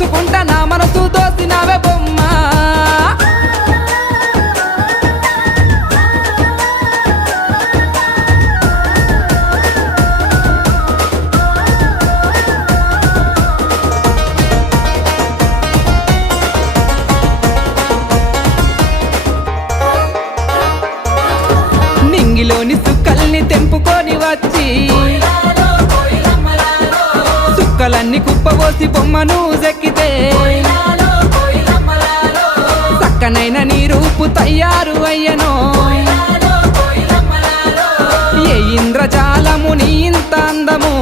చూసుకుంటా నా మనసు దోసినావే బొమ్మ నింగిలోని సుక్కల్ని తెంపుకొని వచ్చి సుక్కలన్నీ కుప్పబోసి బొమ్మను జెక్కితే చక్కనైన నీ రూపు తయారు అయ్యనో ఏ ఇంద్రజాలము నీ ఇంత అందము